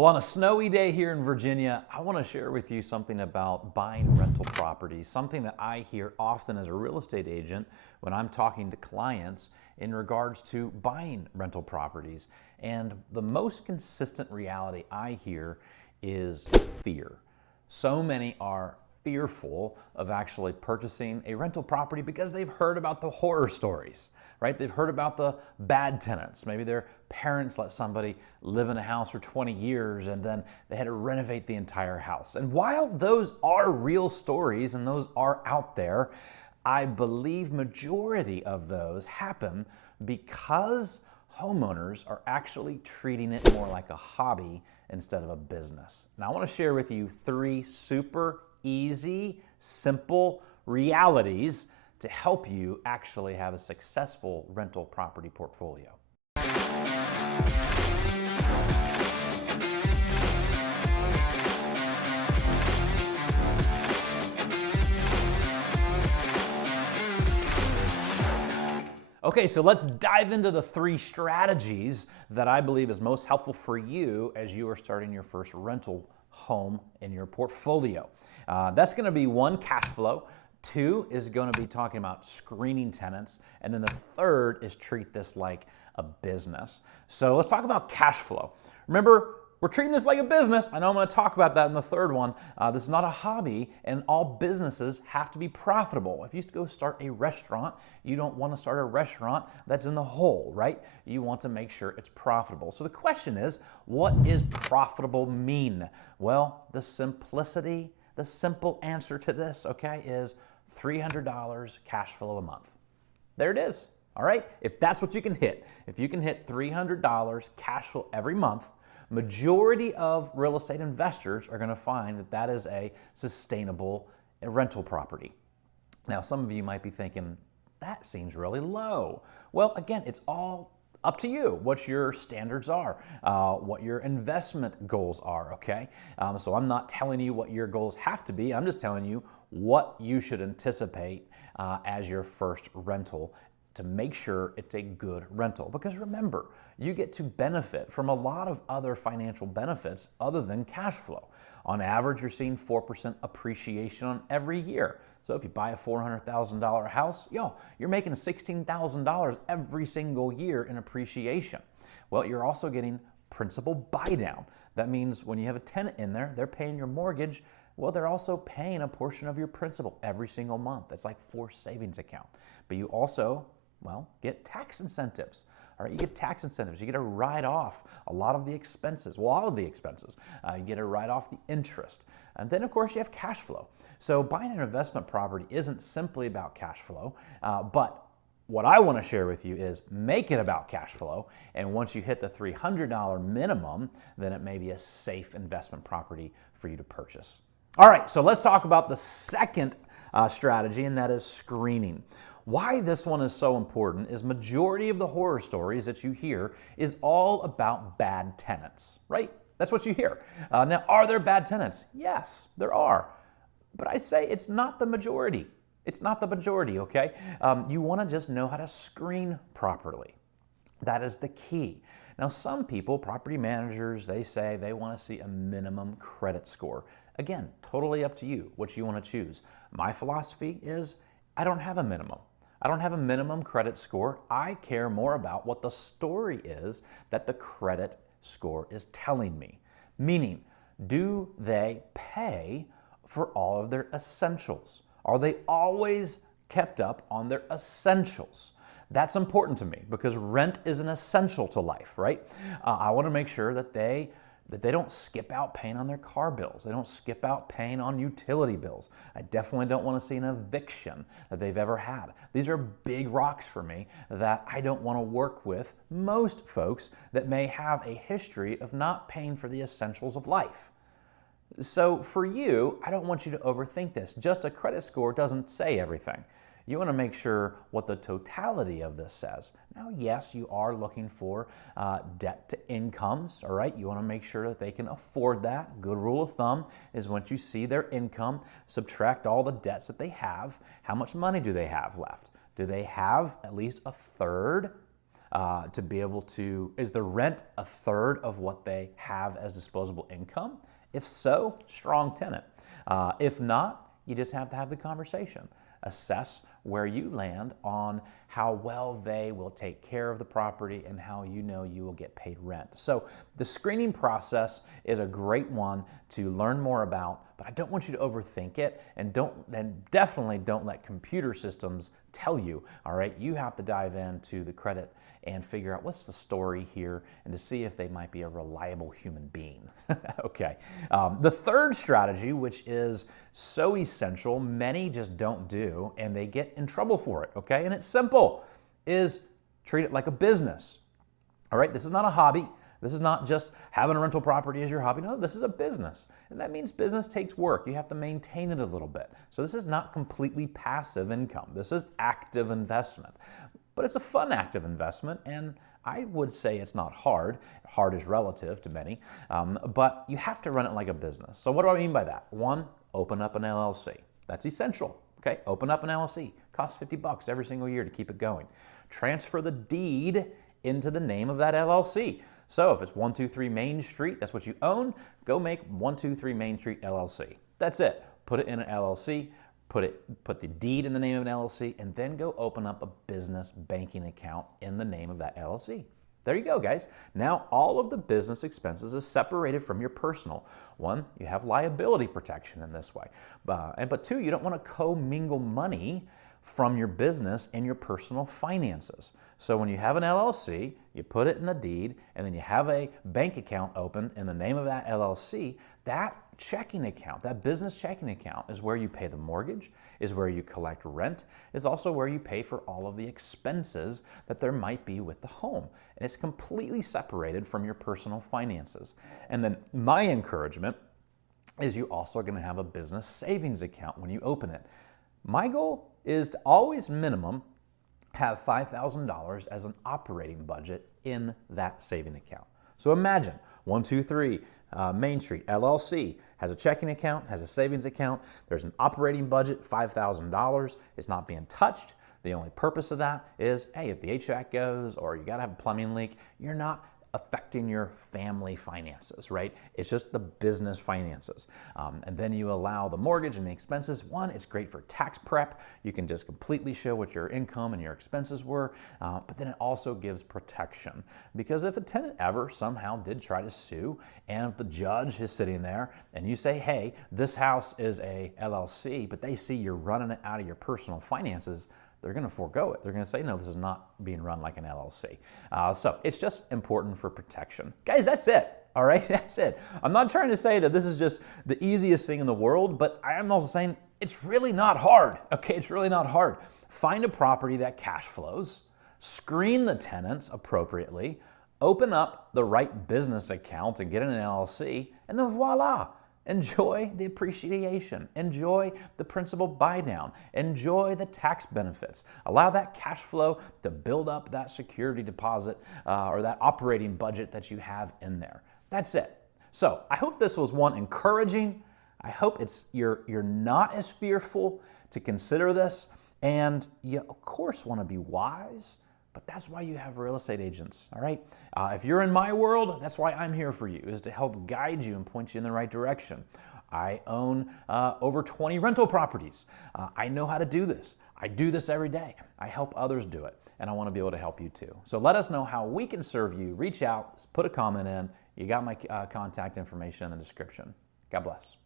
Well, on a snowy day here in Virginia, I want to share with you something about buying rental properties, something that I hear often as a real estate agent when I'm talking to clients in regards to buying rental properties. And the most consistent reality I hear is fear. So many are fearful of actually purchasing a rental property because they've heard about the horror stories, right? They've heard about the bad tenants. Maybe their parents let somebody live in a house for 20 years and then they had to renovate the entire house. And while those are real stories and those are out there, I believe majority of those happen because homeowners are actually treating it more like a hobby instead of a business. Now I want to share with you 3 super easy, simple realities to help you actually have a successful rental property portfolio. Okay, so let's dive into the 3 strategies that I believe is most helpful for you as you are starting your first rental home in your portfolio. That's going to be 1, cash flow. 2 is going to be talking about screening tenants. And then the 3rd is treat this like a business. So let's talk about cash flow. Remember, we're treating this like a business. I know I'm going to talk about that in the 3rd one. This is not a hobby, and all businesses have to be profitable. If you go start a restaurant, you don't want to start a restaurant that's in the hole, right? You want to make sure it's profitable. So the question is, what does profitable mean? Well, the simple answer to this, okay, is $300 cash flow a month. There it is, all right? If that's what you can hit, if you can hit $300 cash flow every month, majority of real estate investors are going to find that that is a sustainable rental property. Now, some of you might be thinking, that seems really low. Well, again, it's all up to you, what your standards are, what your investment goals are, okay? So I'm not telling you what your goals have to be. I'm just telling you what you should anticipate as your first rental to make sure it's a good rental. Because remember, you get to benefit from a lot of other financial benefits other than cash flow. On average, you're seeing 4% appreciation on every year. So if you buy a $400,000 house, you're making $16,000 every single year in appreciation. Well, you're also getting principal buy down. That means when you have a tenant in there, they're paying your mortgage. Well, they're also paying a portion of your principal every single month. That's like forced savings account. But you also, get tax incentives. All right, you get tax incentives. You get to write off a lot of the expenses. Well, all of the expenses. You get to write off the interest. And then, of course, you have cash flow. So buying an investment property isn't simply about cash flow, but what I want to share with you is make it about cash flow. And once you hit the $300 minimum, then it may be a safe investment property for you to purchase. All right, so let's talk about the second strategy, and that is screening. Why this one is so important is majority of the horror stories that you hear is all about bad tenants, right? That's what you hear. Now, are there bad tenants? Yes, there are. But I say it's not the majority. It's not the majority, okay? You want to just know how to screen properly. That is the key. Now, some people, property managers, they say they want to see a minimum credit score. Again, totally up to you, what you want to choose. My philosophy is I don't have a minimum. I don't have a minimum credit score. I care more about what the story is that the credit score is telling me. Meaning, do they pay for all of their essentials? Are they always kept up on their essentials? That's important to me because rent is an essential to life, right? I want to make sure that they don't skip out paying on their car bills. They don't skip out paying on utility bills. I definitely don't want to see an eviction that they've ever had. These are big rocks for me that I don't want to work with most folks that may have a history of not paying for the essentials of life. So for you, I don't want you to overthink this. Just a credit score doesn't say everything. You want to make sure what the totality of this says. Now, yes, you are looking for debt to incomes, all right? You want to make sure that they can afford that. Good rule of thumb is once you see their income, subtract all the debts that they have. How much money do they have left? Do they have at least a third to be able to, is the rent a third of what they have as disposable income? If so, strong tenant. If not, you just have to have the conversation. Assess where you land on how well they will take care of the property and how you know you will get paid rent. So the screening process is a great one to learn more about, but I don't want you to overthink it, and definitely don't let computer systems tell you, all right? You have to dive into the credit and figure out what's the story here and to see if they might be a reliable human being. Okay. The third strategy, which is so essential, many just don't do, and they get in trouble for it, okay? And it's simple, is treat it like a business. All right, this is not a hobby. This is not just having a rental property as your hobby. No, this is a business. And that means business takes work. You have to maintain it a little bit. So this is not completely passive income. This is active investment. But it's a fun active investment, and I would say it's not hard. Hard is relative to many, but you have to run it like a business. So what do I mean by that? One, open up an LLC. That's essential. Okay, open up an LLC. Costs $50 every single year to keep it going. Transfer the deed into the name of that LLC. So if it's 123 Main Street, that's what you own, go make 123 Main Street LLC. That's it. Put it in an LLC, put the deed in the name of an LLC, and then go open up a business banking account in the name of that LLC. There you go, guys. Now all of the business expenses is separated from your personal. One, you have liability protection in this way. But two, you don't want to commingle money from your business and your personal finances. So when you have an LLC, you put it in the deed, and then you have a bank account open in the name of that LLC, that checking account, that business checking account, is where you pay the mortgage, is where you collect rent, is also where you pay for all of the expenses that there might be with the home. And it's completely separated from your personal finances. And then my encouragement is you also are going to have a business savings account when you open it. My goal is to always minimum have $5,000 as an operating budget in that saving account. So imagine 123 Main Street LLC has a checking account, has a savings account. There's an operating budget, $5,000. It's not being touched. The only purpose of that is, hey, if the HVAC goes or you got to have a plumbing leak, you're not affecting your family finances, right? It's just the business finances. And then you allow the mortgage and the expenses. One, it's great for tax prep. You can just completely show what your income and your expenses were, but then it also gives protection. Because if a tenant ever somehow did try to sue, and if the judge is sitting there and you say, hey, this house is a LLC, but they see you're running it out of your personal finances, they're going to forego it. They're going to say, no, this is not being run like an LLC. So it's just important for protection. Guys, that's it. All right, that's it. I'm not trying to say that this is just the easiest thing in the world, but I am also saying it's really not hard. Okay, it's really not hard. Find a property that cash flows, screen the tenants appropriately, open up the right business account and get an LLC, and then voila. Enjoy the appreciation. Enjoy the principal buy down. Enjoy the tax benefits. Allow that cash flow to build up that security deposit or that operating budget that you have in there. That's it. So I hope this was one encouraging. I hope you're not as fearful to consider this, and you of course want to be wise. But that's why you have real estate agents, all right? If you're in my world, that's why I'm here for you, is to help guide you and point you in the right direction. I own over 20 rental properties. I know how to do this. I do this every day. I help others do it, and I want to be able to help you too. So let us know how we can serve you. Reach out, put a comment in. You got my contact information in the description. God bless.